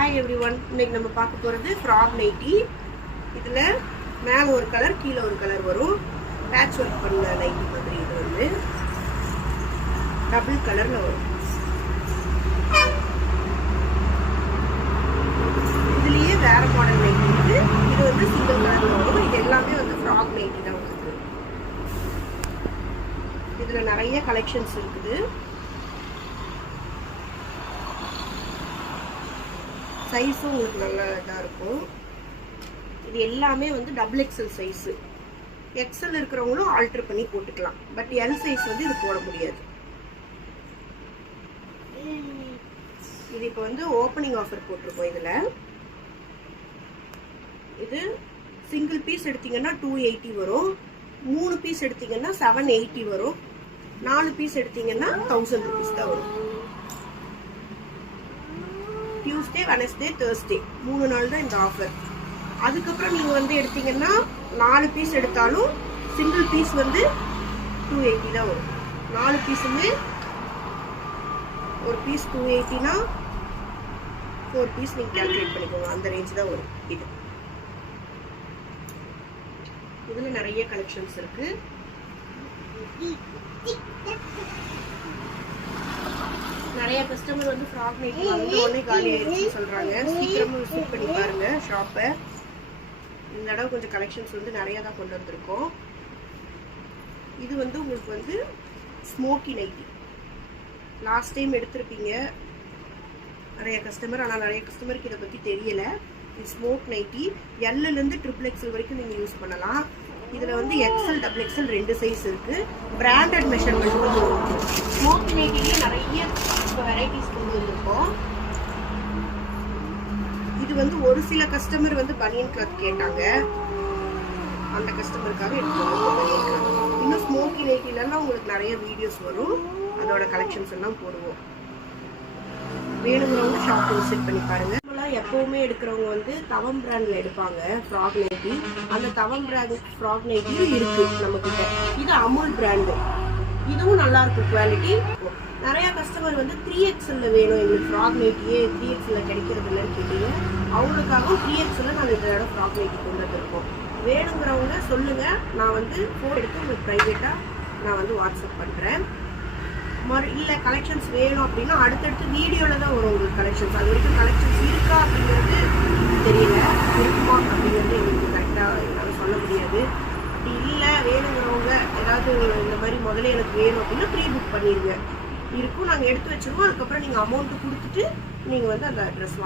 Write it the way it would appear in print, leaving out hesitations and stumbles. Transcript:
Hi everyone, இன்னைக்கு நம்ம பார்க்க போறது ஃப்ராக் நைட்டி. இதுல மேல ஒரு கலர் கீழ ஒரு கலர் வரும். பேட்ச் வர்க் பண்ண நைட்டி மாதிரி. இது வந்து டபுள் கலர்ல வரும். இதுலயே வேற மாடல் நைட்டி இருக்கு. இது வந்து சிங்கிள் கலர்ல வரும். இது எல்லாமே வந்து ஃப்ராக் நைட்டி தான் வந்து. இதுல நிறைய கலெக்ஷன்ஸ் இருக்குது. சைஸும் உங்களுக்கு நல்லா இதாக இருக்கும். இது எல்லாமே வந்து டபுள் எக்ஸல் சைஸு. எக்ஸல் இருக்கிறவங்களும் ஆல்டர் பண்ணி போட்டுக்கலாம். பட் எல் சைஸ் வந்து இது போட முடியாது. இது இப்போ வந்து ஓப்பனிங் ஆஃபர் போட்டிருக்கோம். இதில் இது சிங்கிள் பீஸ் எடுத்தீங்கன்னா 280 வரும். 3 பீஸ் எடுத்தீங்கன்னா 780 வரும். 4 பீஸ் எடுத்தீங்கன்னா 1000 rupees தான் வரும். டியூஸ்டே, வெனஸ்டே, தேர்ஸ்டே 3 நாள் தான் இந்த ஆஃபர். அதுக்கப்புறம் நீங்கள் வந்து எடுத்தீங்கன்னா 4 பீஸ் எடுத்தாலும் சிங்கிள் பீஸ் வந்து 280 தான் வரும். 4 பீஸுமே ஒரு பீஸ் 280னா 4 பீஸ் நீங்கள் கால்குலேட் பண்ணிக்கோங்க. அந்த ரேஞ்ச் தான் வரும். இதில் நிறைய கலெக்ஷன்ஸ் இருக்கு. நிறைய கஸ்டமர் வந்து ஃப்ராக் நைட்டி வந்து உடனே காலி ஆயிடுச்சுன்னு சொல்றாங்க. சீக்கிரமா விசிட் பண்ணி பாருங்க ஷாப்பை. இந்த தடவை கொஞ்சம் கலெக்ஷன்ஸ் வந்து நிறைய தான் கொண்டு வந்திருக்கோம். இது வந்து உங்களுக்கு வந்து ஸ்மோக்கி நைட்டி. லாஸ்ட் டைம் எடுத்திருப்பீங்க நிறைய கஸ்டமர். ஆனால் நிறைய கஸ்டமருக்கு இதை பற்றி தெரியல. இது ஸ்மோக் நைட்டி. எல்லேருந்து XXL வரைக்கும் நீங்கள் யூஸ் பண்ணலாம். இதில் வந்து எக்ஸல், டபுள் எக்ஸல் 2 சைஸ் இருக்கு. பிராண்டட் மெஷர்மெண்ட் வந்து ஸ்மோக்கி நைட்டிலேயே நிறைய வெரைட்டிஸ் கொண்டு வந்திருக்கோம். இது வந்து ஒரு சில கஸ்டமர் வந்து பனியன் கிளாத் கேட்டாங்க. அந்த கஸ்டமருக்காக எடுத்துக்கோங்க. இன்னும் ஸ்மோக்கி நைட்டிலலாம் உங்களுக்கு நிறைய வீடியோஸ் வரும். அதோட கலெக்ஷன்ஸ் எல்லாம் போடுவோம். வேணுங்கிறவங்க ஷாப் விசிட் பண்ணி பாருங்க. எப்பவுமே எடுக்கிறவங்க வந்து தவம் பிராண்ட்ல எடுப்பாங்க ஃப்ராக் நைட்டி. அந்த தவம் பிராண்ட் ஃப்ராக் நைட்டியும் இருக்கு நம்ம கிட்ட. இது அமுல் பிராண்டு. இதுவும் நல்லா இருக்கும் குவாலிட்டி. நிறைய கஸ்டமர் வந்து 3XL வேணும் எங்களுக்கு ஃப்ராக் நைட்டியே 3XL கிடைக்கிறது இல்லைன்னு கேட்டீங்க. அவங்களுக்காகவும் 3XL நாங்கள் இந்த இடம் ஃப்ராக் நைட்டி கொண்டு வந்திருக்கோம். வேணுங்கிறவங்க சொல்லுங்க. நான் வந்து ஃபோன் எடுத்து உங்களுக்கு ப்ரைவேட்டா நான் வந்து வாட்ஸ்அப் பண்றேன். இல்லை கலெக்ஷன்ஸ் வேணும் அப்படின்னா அடுத்தடுத்து வீடியோவில் தான் வரும் உங்களுக்கு கலெக்ஷன்ஸ். அது வரைக்கும் கலெக்ஷன்ஸ் இருக்கா அப்படிங்கிறது தெரியல. இருக்குமா அப்படிங்கிறது எங்களுக்கு கரெக்டாக என்னால் சொல்ல முடியாது. அப்படி இல்லை வேணுங்கிறவங்க ஏதாவது இந்த மாதிரி முதல்ல எனக்கு வேணும் அப்படின்னா ப்ரீ புக் பண்ணிடுங்க. இருக்கும் நாங்கள் எடுத்து வச்சுருவோம். அதுக்கப்புறம் நீங்கள் அமௌண்ட்டு கொடுத்துட்டு நீங்கள் வந்து அந்த ட்ரெஸ்